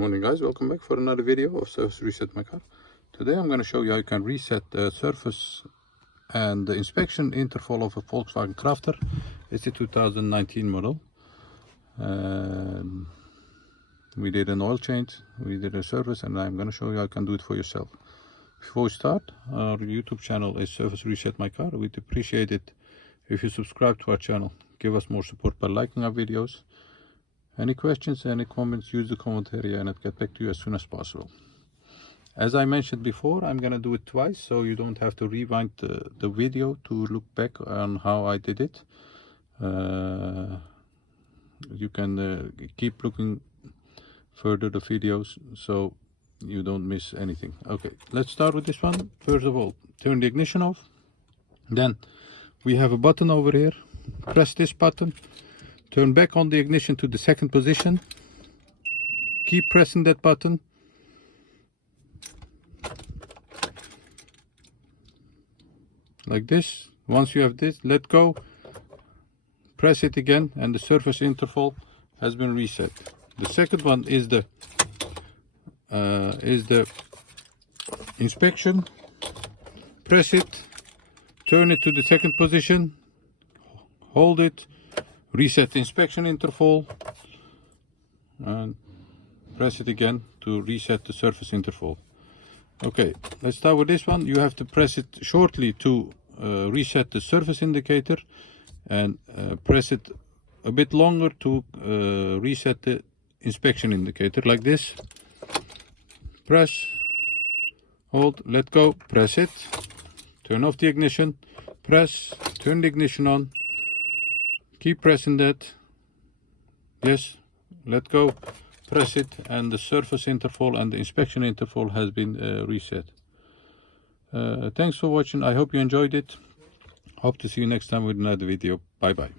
Morning guys, welcome back for another video of Service Reset My Car. Today I'm going to show you how you can reset the service and the inspection interval of a Volkswagen Crafter. It's a 2019 model. We did an oil change, we did a service, and I'm going to show you how you can do it for yourself. Before we start, our YouTube channel is Service Reset My Car. We'd appreciate it if you subscribe to our channel. Give us more support by liking our videos. Any questions, any comments, use the comment area and I'll get back to you as soon as possible. As I mentioned before, I'm going to do it twice, so you don't have to rewind the video to look back on how I did it. You can keep looking further the videos so you don't miss anything. Okay, let's start with this one. First of all, turn the ignition off. Then we have a button over here. Press this button. Turn back on the ignition to the second position. Keep pressing that button. Like this. Once you have this, let go. Press it again and the service interval has been reset. The second one is the inspection. Press it. Turn it to the second position. Hold it. Reset the inspection interval and press it again to reset the service interval. Okay, let's start with this one. You have to press it shortly to reset the service indicator and press it a bit longer to reset the inspection indicator, like this. Press, hold, let go, press it, turn off the ignition, press, turn the ignition on. Keep pressing that. Yes, let go, press it, and the service interval and the inspection interval has been reset. Thanks for watching. I hope you enjoyed it. Hope to see you next time with another video. Bye bye.